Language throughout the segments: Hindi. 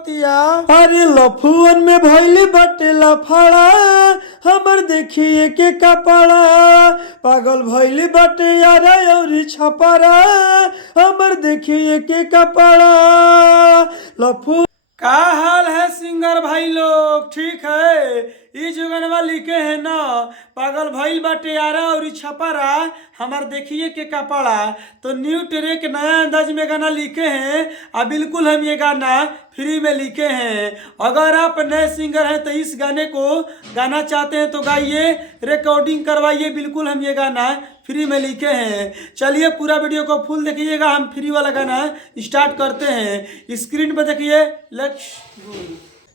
बोलतिया। अरे लफुअन में भइली बटे लफड़ा, हमर देखिए के कपड़ा, पागल भइली बटे यारा अउरी छपरा, हमर देखिए के कपड़ा। लफू का हाल है सिंगर भाई लोग, ठीक है? ई जुगनवा लिखे है ना, पागल भइल बाटे यारा और छपरा, हमार देखिए के कपड़ा। तो न्यू ट्रैक नया अंदाज में गाना लिखे हैं और बिल्कुल हम ये गाना फ्री में लिखे हैं। अगर आप नए सिंगर हैं तो इस गाने को गाना चाहते हैं तो गाइए, रिकॉर्डिंग करवाइए, बिल्कुल हम ये गाना फ्री में लिखे हैं। चलिए पूरा वीडियो को फुल देखिएगा, हम फ्री वाला गाना स्टार्ट करते हैं। स्क्रीन पर देखिए, लेट्स गो।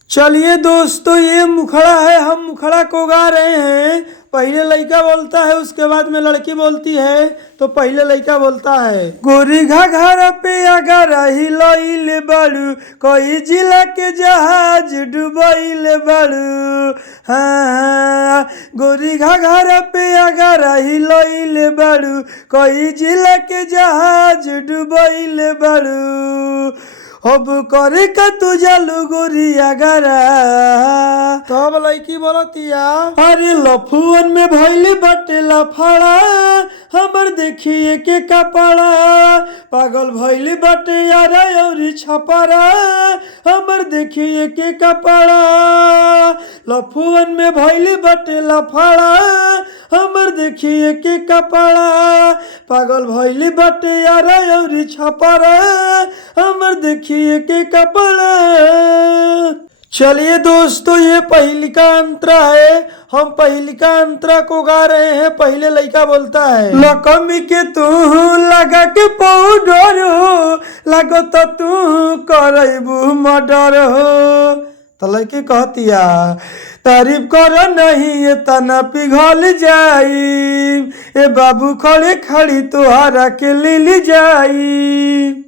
चलिए दोस्तों, ये मुखड़ा है, हम मुखड़ा को गा रहे हैं। पहले लड़का बोलता है, उसके बाद में लड़की बोलती है। तो पहले लड़का बोलता है, गोरी घाघरा पे अगर हिलइल बड़ू, कोई जिला के जहाज डुबइल बड़ू। हाँ, गोरी घाघरा पे अगर हिलइल बड़ू, कोई जिला के जहाज डुबइल बड़ू। अब करे का तू जालू गोरिया गरा। तब लड़की बोलतिया, अरे लफुअन में भइली बटे लफड़ा, हमर देखिए के कपड़ा, पागल भइली बटे यारा अउरी छपरा, हमर देखिए के कपड़ा। लफुअन में भइली बटे लफड़ा, हमर देखिए के कपड़ा, पागल भइली बटे यारा अउरी छपरा, हमर देखिए के कपड़ा। चलिए दोस्तों, ये पहली का अंतरा है, हम पहली का अंतरा को गा रहे हैं। पहले लड़का बोलता है, लकमी के तू लगा के पाउडर हो, लगो तो तू करबू मर्डर हो। तो लड़की कहतिया, तारीफ कर नहीं ये तना पिघल जाई, ए बाबू खड़े खड़ी तोहरा के ले जाई।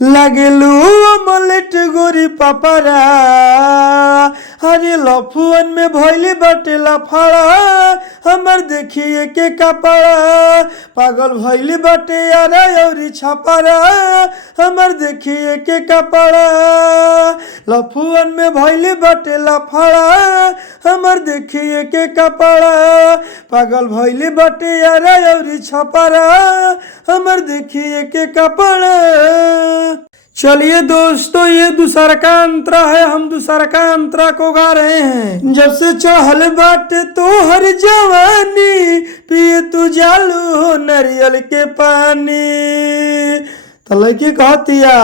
लगलू अमलेट गोरी पापरा, हरे लफुअन में भइली बटे लफड़ा, हमर देखिए के कपड़ा, पागल भइली बटे यारा अउरी छपरा, हमर देखिए के कपड़ा। लफुअन में भइली बटे लफड़ा, हमर देखिए के कपड़ा, पागल भइली बटे यारा अउरी छपरा, हमर देखिए के कपड़ा। चलिए दोस्तों, ये दूसरा का अंतरा है, हम दूसरा का अंतरा को गा रहे हैं। जब से चहल बाटे तो हर जवानी, पिए तू जालू हो नारियल के पानी। तो लड़की कहतिया,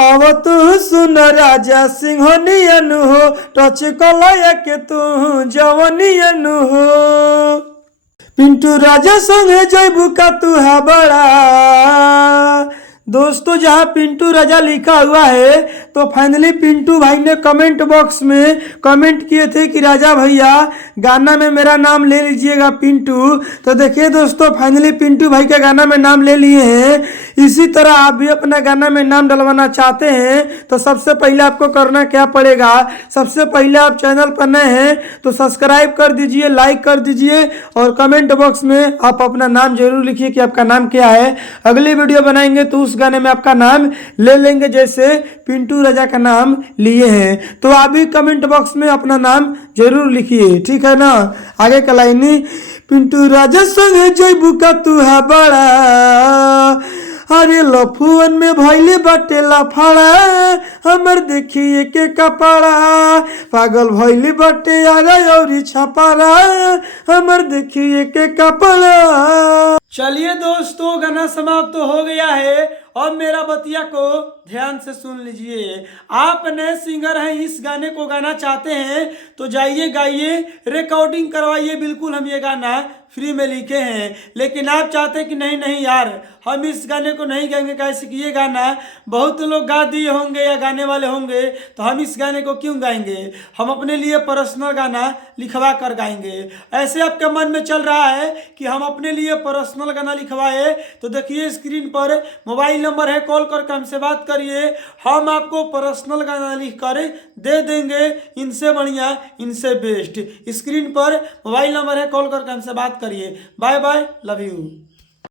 अब तू सुन राजा सिंहनियन हो, टच कलया के तू जवनियन हो। पिंटू राजा संगे जैबू का तू है बड़ा। दोस्तों, जहाँ पिंटू राजा लिखा हुआ है तो फाइनली पिंटू भाई ने कमेंट बॉक्स में कमेंट किए थे कि राजा भैया गाना में मेरा नाम ले लीजिएगा पिंटू। तो देखिए दोस्तों, फाइनली पिंटू भाई के गाना में नाम ले लिए हैं। इसी तरह आप भी अपना गाना में नाम डलवाना चाहते हैं तो सबसे पहले आपको करना क्या पड़ेगा, सबसे पहले आप चैनल पर नए हैं तो सब्सक्राइब कर दीजिए, लाइक कर दीजिए और कमेंट बॉक्स में आप अपना नाम जरूर लिखिए कि आपका नाम क्या है। अगली वीडियो बनाएंगे तो उस गाने में आपका नाम ले लेंगे, जैसे पिंटू राजा का नाम लिए हैं। तो आप भी कमेंट बॉक्स में अपना नाम जरूर लिखिए, ठीक है ना। आगे का लाइन, पिंटू राजा संगे जैबू का तू है बड़ा, अरे लफुअन में भइले बटे लफड़ा, हमर देखिए के कपड़ा, पागल भइले बटे यारा अउरी छपरा, हमर देखिए के कपड़ा। चलिए दोस्तों, गाना समाप्त तो हो गया है। अब मेरा बतिया को ध्यान से सुन लीजिए। आप नए सिंगर हैं, इस गाने को गाना चाहते हैं तो जाइए गाइए, रिकॉर्डिंग करवाइए, बिल्कुल हम ये गाना फ्री में लिखे हैं। लेकिन आप चाहते हैं कि नहीं नहीं यार, हम इस गाने को नहीं गाएंगे, कैसे कि ये गाना बहुत लोग गा दिए होंगे या गाने वाले होंगे, तो हम इस गाने को क्यों गाएंगे। हम अपने लिए पर्सनल गाना लिखवा कर गाएंगे। ऐसे आपके मन में चल रहा है कि हम अपने लिए पर्सनल गाना लिखवाए, तो देखिए स्क्रीन पर मोबाइल नंबर है, कॉल करके हमसे बात करिए, हम आपको पर्सनल गाना लिख कर दे देंगे, इनसे बढ़िया, इनसे बेस्ट। स्क्रीन पर मोबाइल नंबर है, कॉल करके हमसे बात करिए। Bye bye, love you.